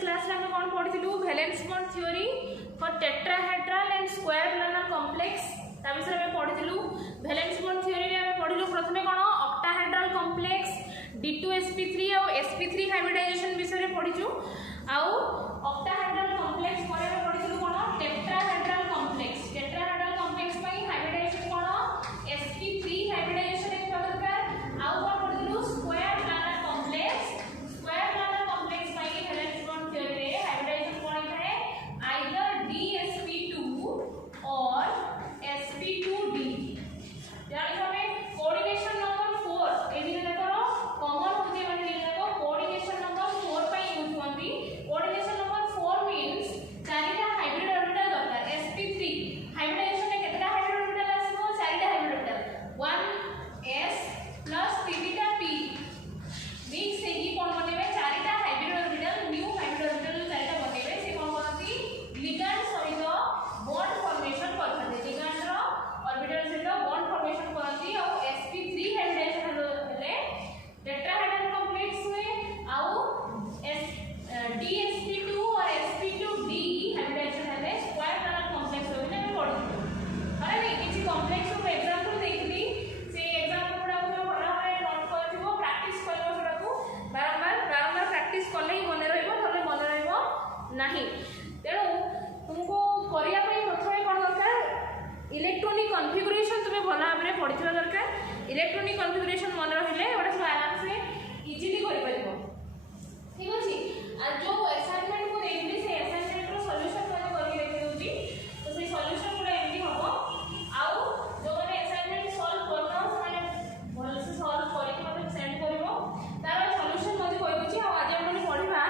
Class में कौन पढ़िलु valence bond theory for tetrahedral and square planar complex ता विषय में पढ़िलु। वैलेंस बॉन्ड थ्योरी रे हमें पढ़िलु प्रथमे कोन ऑक्टाहेड्रल कॉम्प्लेक्स D2sp3 और sp3 हाइब्रिडाइजेशन विषय में पढ़िचु। आउ ऑक्टाहेड्रल कॉम्प्लेक्स पर में पढ़िलु कोन टेट्राहेड्रल कॉम्प्लेक्स। टेट्राहेड्रल कॉम्प्लेक्स पई हाइब्रिडाइजेशन कोन sp3 हाइब्रिडाइजेशन एक दरकार। आउ कोन पढ़िलु square planar complex. Square planar complex पई वैलेंस बॉन्ड थ्योरी रे हाइब्रिडाइजेशन कोन है आइदर dsp2 और sp2d। यानी हमें कोऑर्डिनेशन नंबर 4 एदिन देखो कॉमन होती है मतलब देखो कोऑर्डिनेशन नंबर 4 पे यूज होती। कोऑर्डिनेशन नंबर 4 मींस चारिटा हाइब्रिड ऑर्बिटल दरकार। sp3 हाइब्रिडाइजेशन में कितना हाइब्रिड ऑर्बिटल आसो चारिटा hybrid orbital 1s plus 3p mix से ही कोन बनेबे चारिटा hybrid orbital new hybrid orbital चारिटा बनेबे से कोन करती लिगैंड सहित बॉन्ड फॉर्मेशन करथि। लिगैंड रो ऑर्बिटल सहित बॉन्ड फॉर्मेशन करथि और sp3 हाइब्रिडाइजेशन हेले टेट्राहेड्रल कॉम्प्लेक्स में आउ dsp2 और sp2d हाइब्रिडाइजेशन हेले स्क्वायर प्लानर कॉम्प्लेक्स होने में पड़ो। अरे नहीं किछि कॉम्प्लेक्स को एग्जांपल देखली से एग्जांपल गुडा को भला भाबे नोट करथिबो प्रैक्टिस करबो सेटा को बारंबार प्रैक्टिस करले ही मने रहइबो थले मने रहइबो नाही। तेणु तुमको करिया पई प्रथमे कोन दरकार इलेक्ट्रॉनिक कॉन्फ़िगरेशन तुम्हें भला भाबे पढिथिबा दरकार। इलेक्ट्रॉनिक कॉन्फ़िगरेशन मन रहिले ओटा सब आराम से इजीली करि परिबो। ठीक अछि। आ जो असाइनमेंट को देखली से असाइनमेंट रो सॉल्यूशन माने करि रखि दोची तो से सॉल्यूशन पूरा एमडी हबो। आउ जो माने असाइनमेंट सॉल्व करना माने भल से सॉल्व करि के मते सेंड करिवो तार सॉल्यूशन मते कहि दोची। आ आज हम पढिबा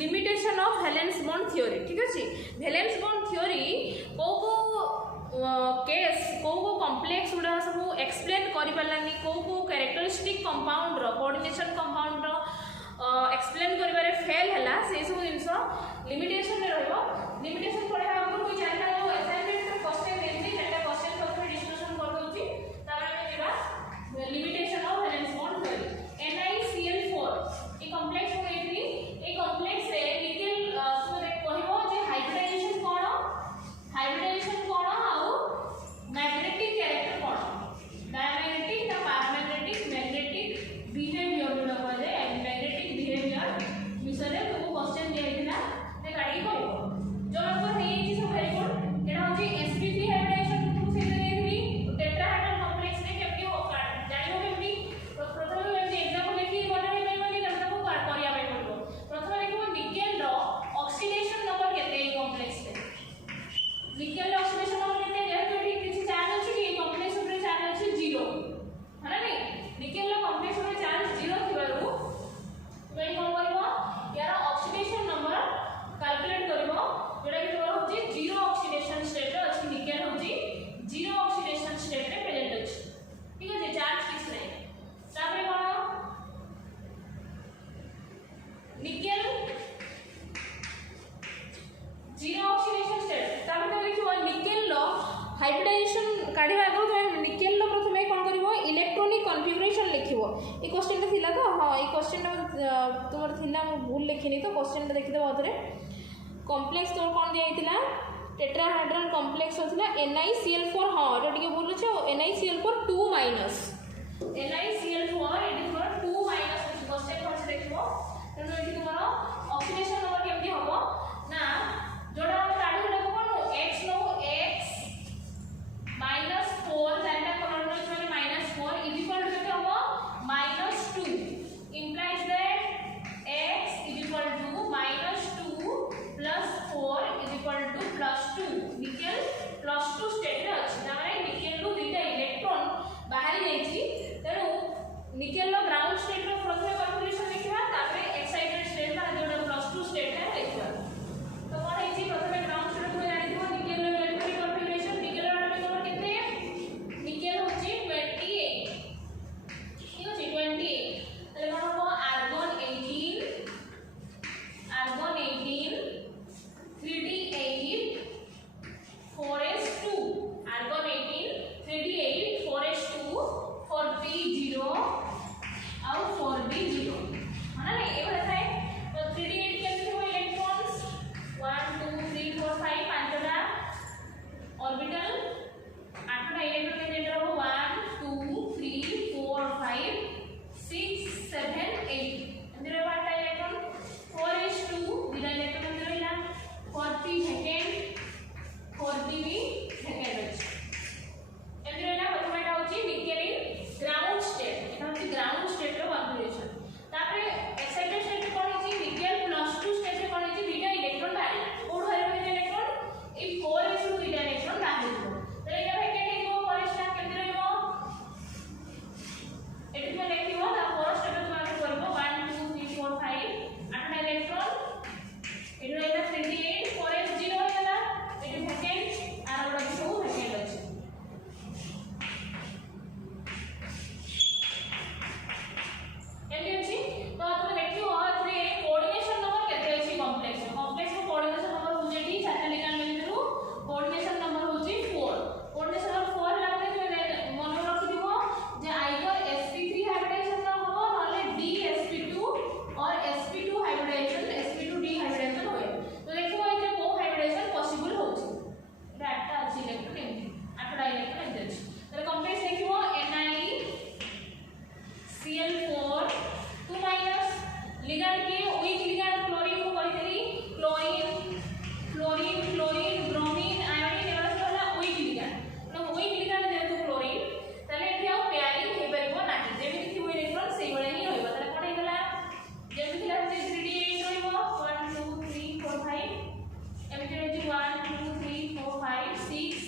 limitation of valence bond theory. ठीक अछि। वैलेंस बॉन्ड थ्योरी को केस को कॉम्प्लेक्स गुडा सब एक्सप्लेन करि परलानी को कैरेक्टरिस्टिक कंपाउंड रो कोऑर्डिनेशन कंपाउंड रो एक्सप्लेन करिबारे फेल हला से सब जिंस लिमिटेशन में रहबो। लिमिटेशन पढा हमको कोई जानना हो असाइनमेंट का क्वेश्चन देती सेटा क्वेश्चन पर डिस्कशन कर दोची तार में जेबा limitation of valence bond theory. NiCl4 a complex हो एथि ए कॉम्प्लेक्स रे निकल सो देख कहबो जे हाइब्रिडाइजेशन कोन आउ मैग्नेटिक कैरेक्टर कोन डायमैग्नेटिक या पैरामैग्नेटिक मैग्नेटिक बिहेवियर गुडा कहले मैग्नेटिक बिहेवियर विषय रे को क्वेश्चन दिया ते गाडी करबो। जो हमको हे चीज वेरी गुड एटा होची sp3 हाइब्रिडाइजेशन को से देखली टेट्राहेड्रल कॉम्प्लेक्स रे केमती हो जानि हो केमती प्रथम एमती एग्जांपल देखि बने परिबनी केमता को करिया पे पड़बो। प्रथम देखो निकेल रो ऑक्सीडेशन नंबर केते ए कॉम्प्लेक्स रे निकेल ऑक्सीडेशन नंबर केते जेहेतु एठी किछि चार्ज अछि कि कॉम्प्लेक्स ऊपर चार्ज अछि 0 है ना नहीं निकेल रो कॉम्प्लेक्स ऊपर चार्ज 0 थिबारु तुमे कोन करबो यार ऑक्सीडेशन नंबर कैलकुलेट करबो जेटा कि तोरा होची 0 ऑक्सीडेशन स्टेट रे अछि निकेल होची 0 ऑक्सीडेशन स्टेट रे प्रेजेंट अछि। ठीक है चार्ज किछ नै तापरे कोन निकेल 0 ऑक्सीडेशन स्टेट तापरे तो देखिबो निकेल रो हाइब्रिडाइजेशन काढिबा आगो तुम निकेल रो प्रथमे कोन करबो इलेक्ट्रॉनिक कॉन्फ़िगरेशन लिखिबो। ए क्वेश्चन ता थिला तो हां ए क्वेश्चन तुमर थिला मु भूल लिखिनी तो क्वेश्चन ता देखि दे बादरे कॉम्प्लेक्स तो कोन दिया हितला टेट्राहेड्रल कॉम्प्लेक्स होतला NiCl4 हां एटा टिके बोलु छ NiCl4 2 माइनस NiCl4 एटी तुमर 2 माइनस क्वेश्चन पर देखिबो तनो एटी तुमर ऑक्सीडेशन नंबर केमती हबो ना जोडा हम काढी देबो कोन x नो x -4 जानता कोन माने -4 इज इक्वल टू केते हबो -2 implies that x is equal to -2 plus 4 is equal to +2 nickel +2 state रे अछि माने निकेल रो दुईटा इलेक्ट्रॉन बाहरी जाईछि तेनु निकेल रो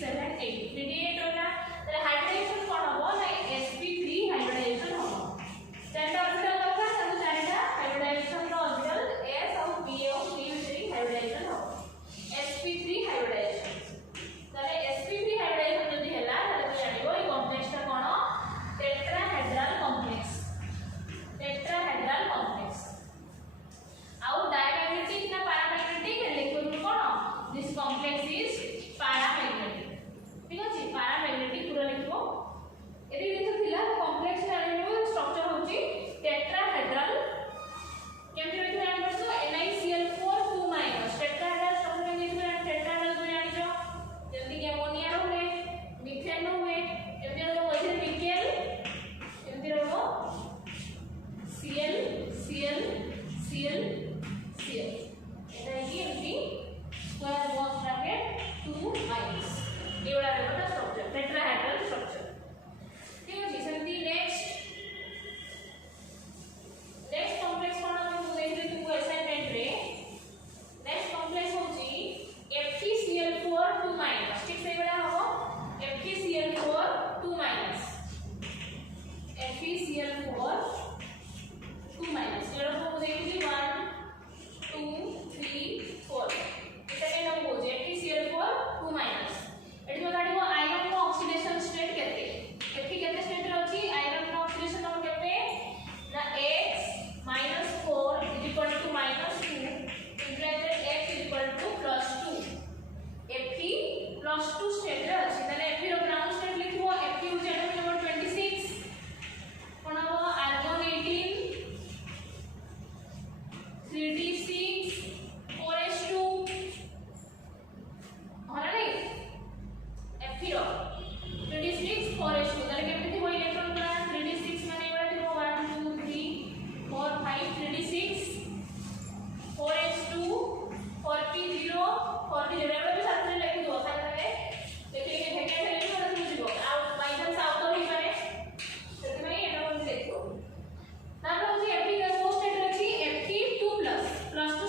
7 8 3D8 होला তাহলে হাইব্রিডাইজেশন কোন হবো না sp3 হাইব্রিডাইজেশন হবো চারটা অরবিটাল দরকার তাহলে চারটা হাইব্রিডাইজেশন র অরবিটাল s আর p ଆଉ p ভিতরে হাইব্রিডাইজেশন হবো sp3 হাইব্রিডাইজেশন তাহলে sp3 হাইব্রিডাইজেশন যদি হেলা তাহলে তুমি জানিবো এই কমপ্লেক্সটা কোন টেট্রাহেড্রাল কমপ্লেক্স ଆଉ डायमैग्नेटिक ना पैरामैग्नेटिक लिखिबो कोन दिस कॉम्प्लेक्स इज पैरामैग्नेटिक ठीक अछि पैरामैग्नेटिक पूरा लिखिबो एदी जिंस थिला कॉम्प्लेक्स ना लिखिबो स्ट्रक्चर होची टेट्राहेड्रल केमति लिखिबो हम करसो NiCl4 2- टेट्राहेड्रल स्ट्रक्चर केमति लिखिबो टेट्राहेड्रल तो जानिजो जल्दी के अमोनिया हुए मिथेन हुए एमति रो मझे निकेल एमति रो Cl Cl Cl Cl এটা কি এমটি স্কয়ার বক্স ব্র্যাকেট 2 মাইনাস এগুলা একটা স্ট্রাকচার টেট্রাহেড্রাল স্ট্রাকচার ঠিক আছে সেমতি নেক্সট কমপ্লেক্স কোন আমি বুঝাইলি তুমি অ্যাসাইনমেন্ট রে নেক্সট কমপ্লেক্স হচ্ছে FeCl4 2- ঠিক সেইগুলা হবো FeCl4 2- FeCl4 2- এর উপর বুঝাইলি 1 2 3 4 সেকেন্ড हम बोझे FeCl4 2- एठी तो गाडीबो आयरन रो ऑक्सीडेशन स्टेट केते Fe केते स्टेट रे अछि आयरन रो ऑक्सीडेशन हम केते ना x - 4 = -2 integrated x = +2 Fe +2 state रे अछि ताले Fe रो ग्राउंड स्टेट लिखबो Fe हो जेटा नंबर 26 कोन हो आर्गन 18 3d6 4s2 होला नै Fe रो 3d6 4s2 ताले केते थिबो इलेक्ट्रॉन का 3d6 माने एवडा थिबो 1 2 3 4 5 3d6 4s2 4p0 4p0 एवडा भी साथ में लिखि दो ताले देखि के हेके हेले ओडा बुझिबो आ माइनस आउट हो पारे सेति में एटा कोन देखो तापर होची Fe रो स्टेट अछि Fe2+ +2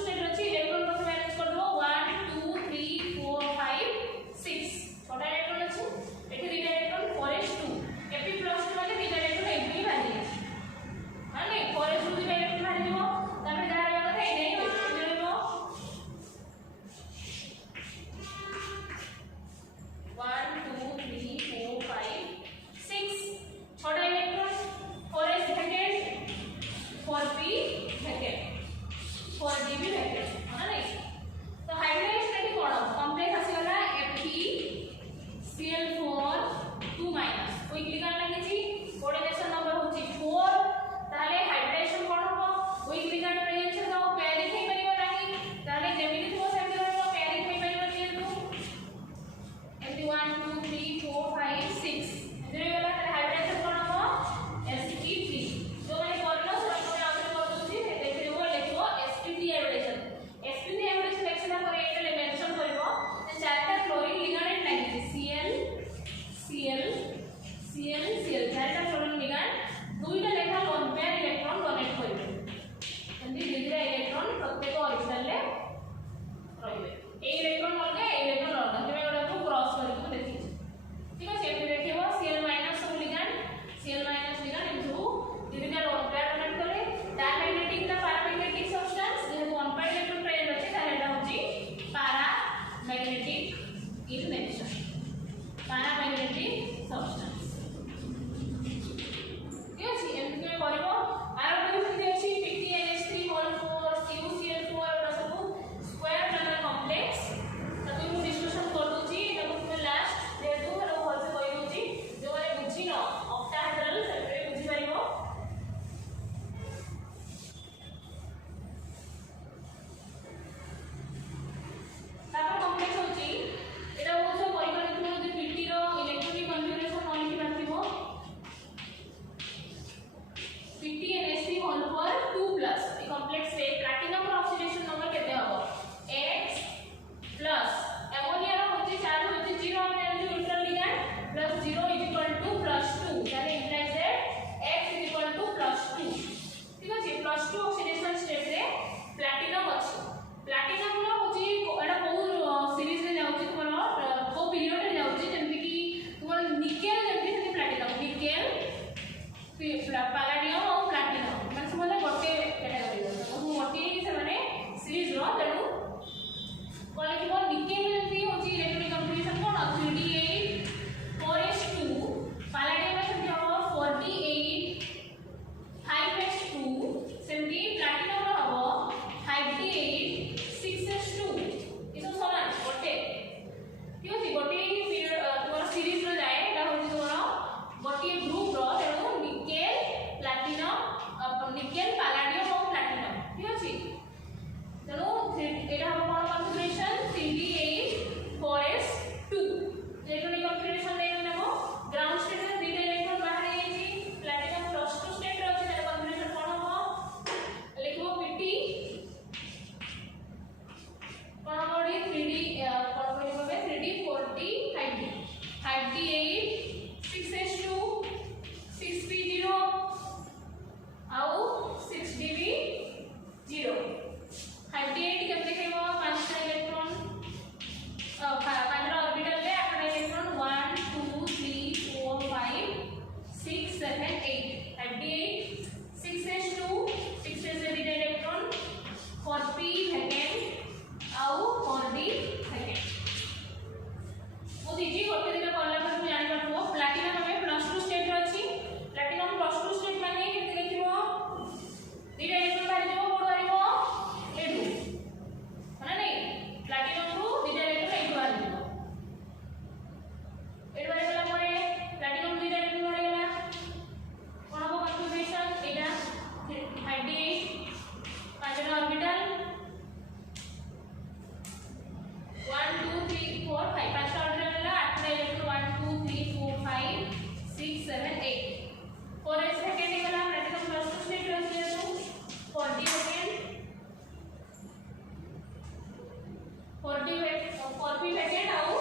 4p vacant आउ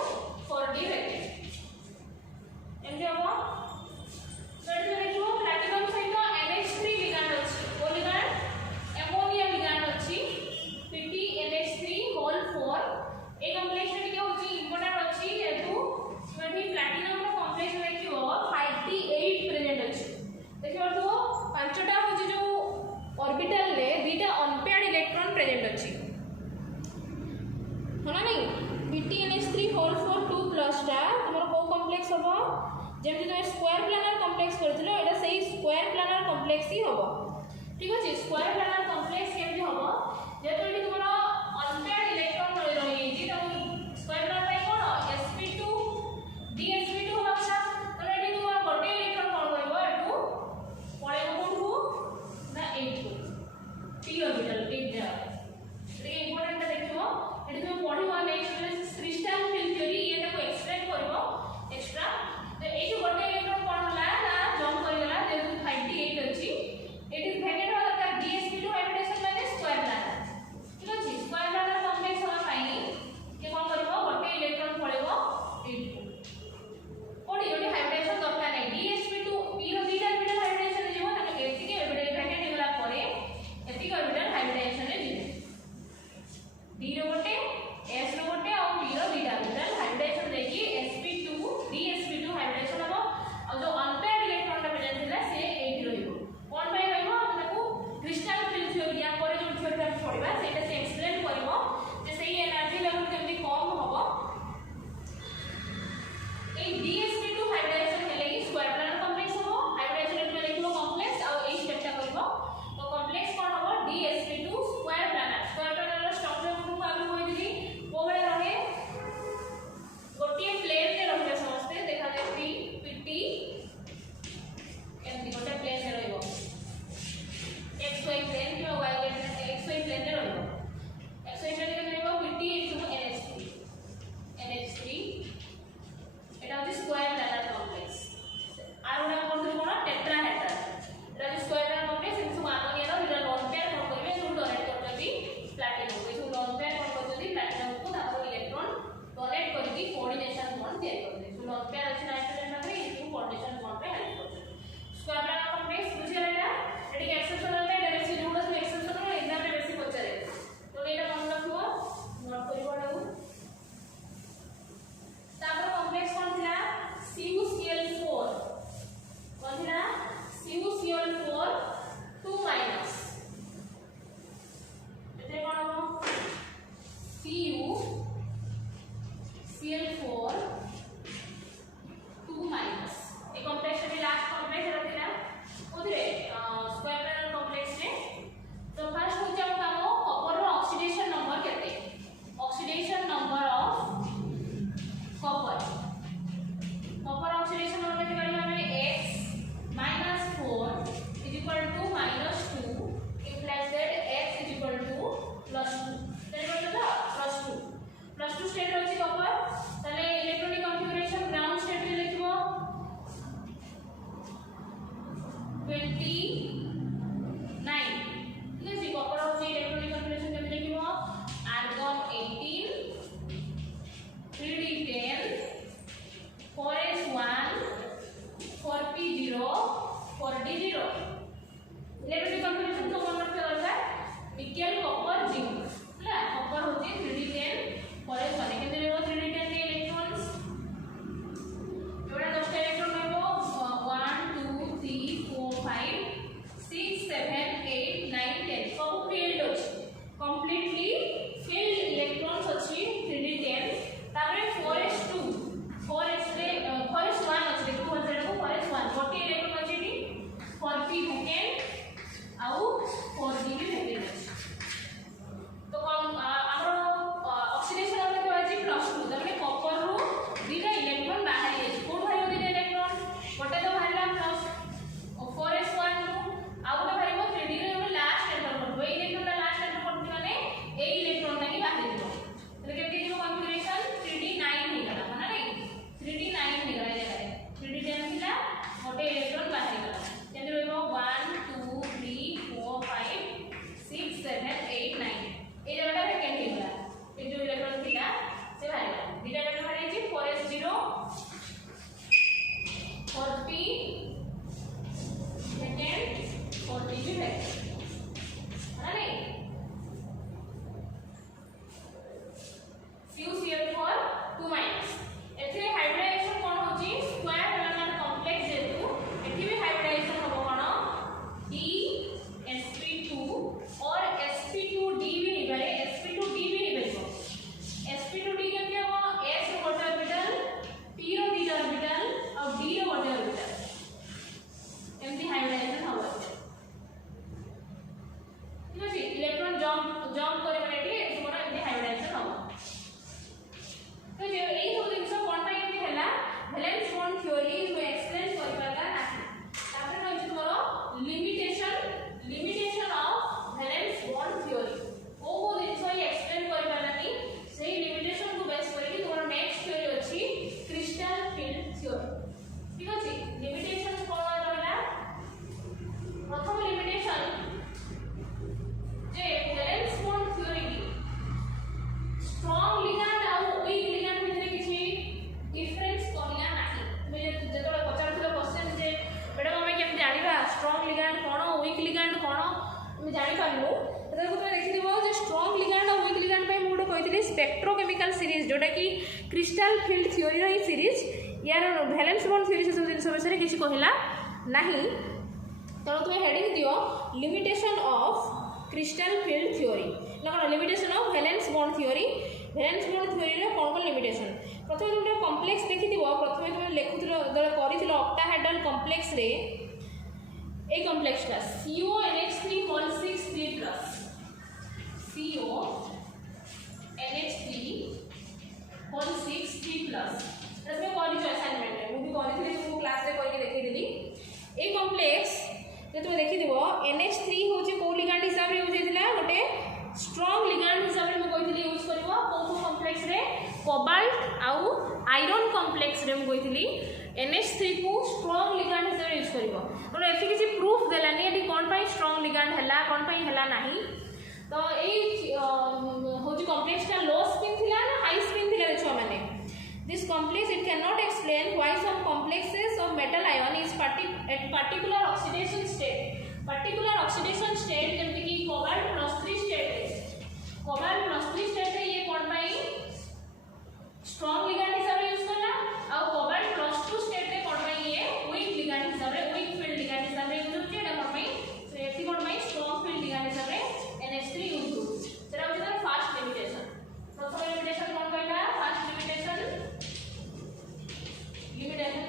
4d vacant एमजे हम सर देखियो प्लैटिनम सहित NH3 लिगांड अछि ओ लिगांड अमोनिया लिगांड अछि PT NH3 होल 4 ए कॉम्प्लेक्स टिके होची इंपोर्टेंट अछि जेतु मठी प्लैटिनम रो कॉम्प्लेक्स देखियो 58 प्रेजेंट अछि देखियो तो पांचटा होची जो ऑर्बिटल ले दुईटा अनपेयर्ड इलेक्ट्रॉन प्रेजेंट अछि होना नहीं PTNH3 होल 4 2 प्लस टा हमर को कॉम्प्लेक्स हबो जेमति तुम स्क्वायर प्लानर कॉम्प्लेक्स करथिलो एटा सही स्क्वायर प्लानर कॉम्प्लेक्स ही हबो ठीक अछि स्क्वायर प्लानर कॉम्प्लेक्स केमति हबो जेतो एटी तुमरो अनपेयर्ड इलेक्ट्रॉन रही जी तो स्क्वायर प्लानर पाई कोन sp2 dsp2 हबो ना तो एटी तुम गोटे इलेक्ट्रॉन कोन करबो एटू पळेबो कोठू ना 8 को p ऑर्बिटल 8 जा ये इंपोर्टेंट देखियो एटी तुम पढिबो नेक्स्ट क्रिस्टल फिल्ड थ्योरी ये ताको एक्सप्लेन करबो एक्स्ट्रा तो ए जो गोटे इलेक्ट्रॉन कोन होला ना जंप करिगला जेतु 58 अछि इट इज वैकेंट हो दरकार dsp2 हाइब्रिडेशन माने स्क्वायर प्लानर स्पेक्ट्रोकेमिकल सीरीज जोटा कि क्रिस्टल फील्ड थ्योरी रो सीरीज यार वैलेंस बॉन्ड थ्योरी से सब जिन विषय किसी कहला नहीं तेणु तुम हेडिंग दियो limitation of crystal field theory ना कौन limitation of valence bond theory रे कौन कौन लिमिटेशन प्रथम तुम कॉम्प्लेक्स देखि दिबो प्रथम तुम लेखुथिलो करिथिलो ऑक्टाहेड्रल कॉम्प्लेक्स रे ए कॉम्प्लेक्स का CONH3 होल 6 3+ CONH3 होल 6 3+ इसमें कौन जो असाइनमेंट है वो भी करिथिले तुमको क्लास रे करके देखि देली ए कॉम्प्लेक्स जे तुम देखि दिबो NH3 होची को लिगैंड हिसाब रे यूज हेतिला गोटे स्ट्रांग लिगैंड हिसाब रे म कहिथिली यूज करबो को कॉम्प्लेक्स रे कोबाल्ट आउ आयरन कॉम्प्लेक्स रे म कहिथिली NH3 को स्ट्रांग लिगैंड हिसाब रे यूज करबो और एफि किसी प्रूफ देलानी एटी कोन पई स्ट्रांग लिगैंड हला कोन पई हला नाही तो ए होची कॉम्प्लेक्स का लो स्पिन थिला ना हाई स्पिन थिला रे छ माने this complex it cannot explain why some complexes of metal ion is at particular oxidation state जेमति कि cobalt +3 state cobalt +3 state रे ये कोन पई स्ट्रांग लिगैंड हिसाब रे यूज करला और cobalt +2 state रे कोन पई ये वीक लिगैंड हिसाब रे वीक फील्ड लिगैंड हिसाब रे यूज होची एटा कोन पई तो एथि कोन पई स्ट्रांग फील्ड लिगैंड हिसाब रे NH3 यूज होची सेटा होची तार फर्स्ट लिमिटेशन प्रथम लिमिटेशन कोन कहला फर्स्ट लिमिटेशन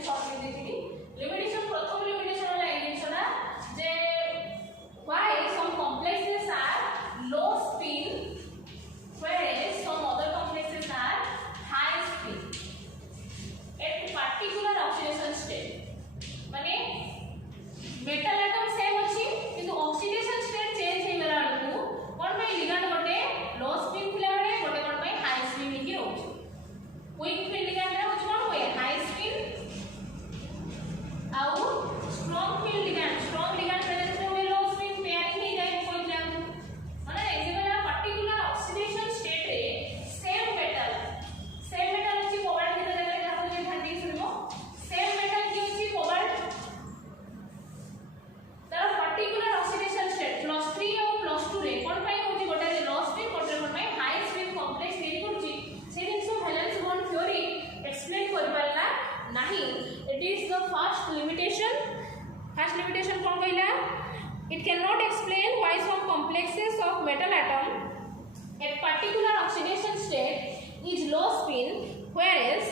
शॉर्ट में देखिली लिमिटेशन प्रथम लिमिटेशन वाला एडिशनला जे why some complexes are low spin whereas some other complexes are high spin at particular oxidation state माने मेटल एटम सेम अछि किंतु ऑक्सीडेशन स्टेट चेंज हे गला को कोन में लिगैंड गोटे लो स्पिन थिला बेले गोटे कोन में हाई स्पिन लिखि रहउछ वीक फील्ड लिगैंड रे होछ कोन होय हाई स्पिन आउ स्ट्रांग फील्ड लिगैंड प्रेजेंस में लो स्पिन पेयरिंग हे जाय कोइ जान माने जेबेला पर्टिकुलर ऑक्सीडेशन स्टेट रे सेम मेटल अछि कोबाल्ट के जगह आपण जे ध्यान सुनिबो सेम मेटल की अछि कोबाल्ट तार पर्टिकुलर ऑक्सीडेशन स्टेट +3 और +2 रे कोन पई होची गोटे लो स्पिन गोटे कोन पई हाई स्पिन कॉम्प्लेक्स तयारी करछि से दिन सो वैलेंस बॉन्ड थ्योरी एक्सप्लेन कर पारला नाही it is the first limitation कौन कहला it cannot explain why some complexes of metal atom at particular oxidation state is low spin whereas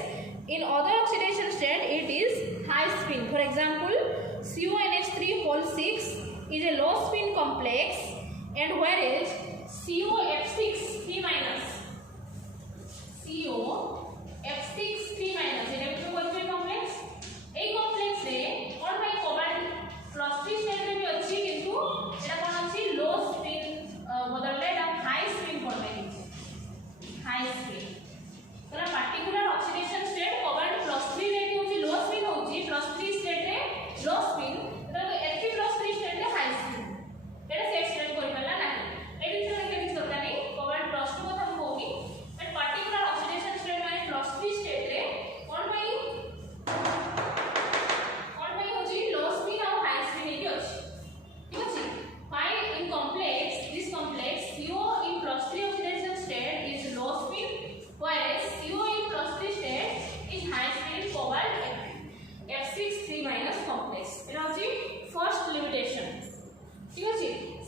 in other oxidation state it is high spin for example CONH3 whole 6 is a low spin complex and whereas COF6 3 minus COF6 3 minus it is a complex a complex रे कोन भाई cobalt +3 state रे भी अछि किंतु एटा कोन अछि लो spin बदलले एटा high spin कोन भाई high spin तोरा पर्टिकुलर ऑक्सीडेशन स्टेट कोबाल्ट +3 रे भी होछि लो स्पिन होछि +3 स्टेट रे लो स्पिन तो एथि +3 स्टेट रे हाई स्पिन एटा से एक्सप्लेन कर परला नाही एडी से के किछ दरकार नै कोबाल्ट +2 କଥା हम कहबी बट पर्टिकुलर ऑक्सीडेशन स्टेट माने +3 स्टेट रे कोन भाई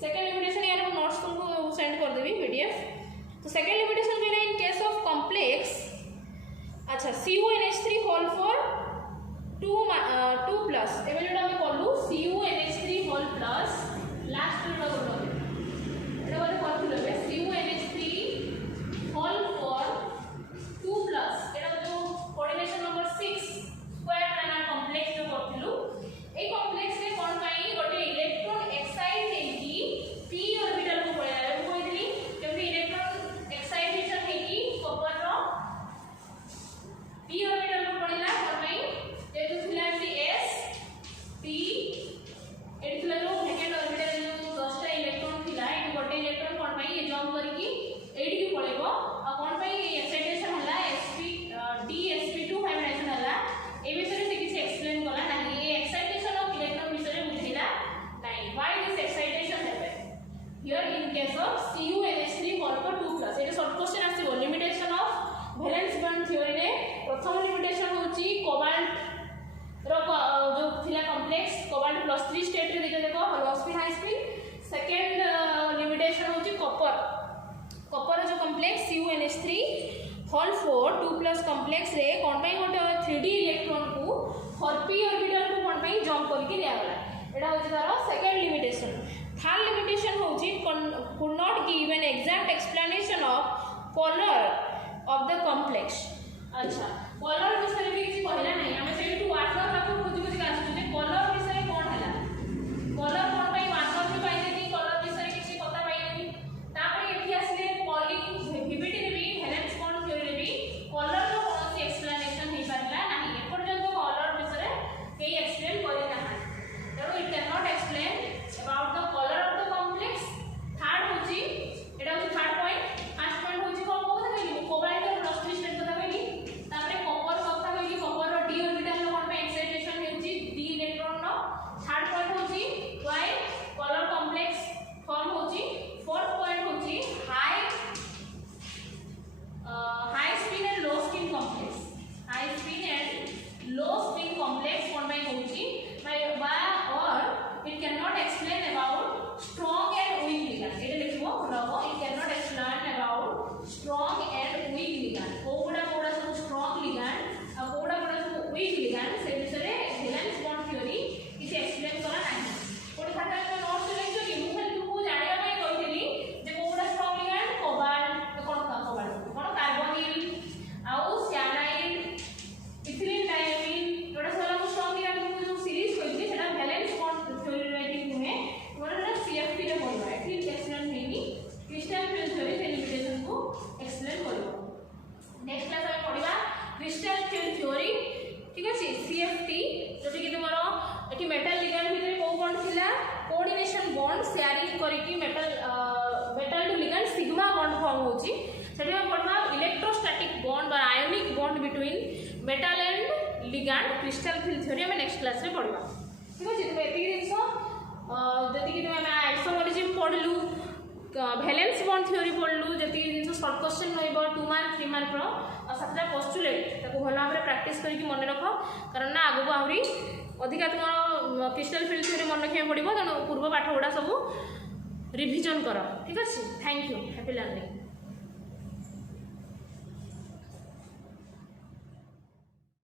सेकंड लिमिटेशन यार नोट्स तुमको सेंड कर देबी पीडीएफ तो सेकंड लिमिटेशन कहले इन केस ऑफ कॉम्प्लेक्स अच्छा CONH3 होल फॉर 2+ एबे जोटा हम करलु CONH3 whole plus last row बोलो एटा बोले करथुले CONH3 होल फॉर 2+ एटा जो coordination number 6 square planar complex जो करथुलु ए कॉम्प्लेक्स रे कोन पई गोटे इलेक्ट्रॉन एक्साइट हेकी p ऑर्बिटल को पळावे को कहली केमति इलेक्ट्रॉन एक्साइटेशन हेकी कॉपर रो p ऑर्बिटल को पळिला कोन पई जे जो थिला s p एथिला जो सेकंड ऑर्बिटल जो 10 टा इलेक्ट्रॉन थिला ए गोटे इलेक्ट्रॉन कोन पई ए जो हॉल 4 2+ कॉम्प्लेक्स रे कोन पई गोटे 3D इलेक्ट्रॉन को 4p ऑर्बिटल को कोन पई जंप करके दिया गला एटा होची तार सेकंड लिमिटेशन थर्ड लिमिटेशन होची could not give an exact explanation of color of the complex अच्छा कलर विषय में किसी कहला नहीं हमें से टू वाटर पाखु खोजी खोजी आसु जे कलर विषय कोन हला कलर कोन पई वाटर भी पाई देती कलर विषय किसी पता पाई नहीं तापर एठी आसले पॉलिंग विविटी रे भी वैलेंस बॉन्ड थ्योरी रे भी कलर रो कोन सी एक्सप्लेनेशन हे परला नहीं ए पर्यंत कलर विषय के एक्सप्लेन करे ना तरो it can not explain about the colour of the complex third होची एटा होची थर्ड पॉइंट फर्स्ट पॉइंट होची कोन कोन कहली कोबाल्ट और रस्ट स्टेट कथा कहली तापर कॉपर कथा कहली कॉपर रो डी ऑर्बिटल रो कोन पे एक्साइटेशन हेउची डी इलेक्ट्रॉन नो थर्ड पॉइंट होची व्हाई कलर कॉम्प्लेक्स फॉर्म होची फोर्थ पॉइंट होची high spin and low spin complex high spin and low spin complex कोन पे होची बाय और it can not explain about strong and weak ligand एटा लिखबो रहो it can not explain about strong and weak ligand कोडा सब स्ट्रांग लिगैंड आ कोडा सब वीक लिगैंड से विषय वैलेंस बॉन्ड थ्योरी किसी एक्सप्लेन करा नाही कोड खाता में नोट्स लेखो कि मु खाली तुमको जानिया ପାଇଁ କହିଥିଲି जे कोडा स्ट्रांग लिगैंड कोबाल्ट कोन कार्बोनिल आउ साइनाइड इथिलीन डायमीन एटा सब स्ट्रांग लिगैंड तुमको जो सीरीज कहली सेटा वैलेंस बॉन्ड थ्योरी राइटिंग नुहे मोरना सीएफटी रे बोलबा ठीक एक्सप्लेन हेनी क्रिस्टल फिल्म थ्योरी से लिमिटेशन को एक्सप्लेन करबो नेक्स्ट क्लास में पढ़िबा क्रिस्टल फिल्म थ्योरी ठीक अछि सीएफटी जोटी कि तुमरो एठी मेटल लिगैंड भितरे को बॉन्ड थिला कोऑर्डिनेशन बॉन्ड शेयरिंग करिकि metal to ligand sigma bond form होची सेठी हम पढ़बा इलेक्ट्रोस्टैटिक बॉन्ड और ionic bond between metal and ligand crystal field theory हम नेक्स्ट क्लास में पढ़बा ठीक अछि तुम एति दिनसो जति कि तुम आइसोमरिज्म पढ़लु वैलेंस बॉन्ड थ्योरी पढ़लु जति जिंस शॉर्ट क्वेश्चन रहइबो 2 मार्क 3 मार्क रो और सातटा पोस्टुलेट ताको भलो भाबरे प्रैक्टिस करके मन रखो कारण ना आगो आहुरी अधिका तुम क्रिस्टल फिल्ड थ्योरी मन रखिया पड़िबो तनो पूर्व पाठ गुडा सब रिवीजन करो ठीक अछि थैंक यू हैप्पी लर्निंग।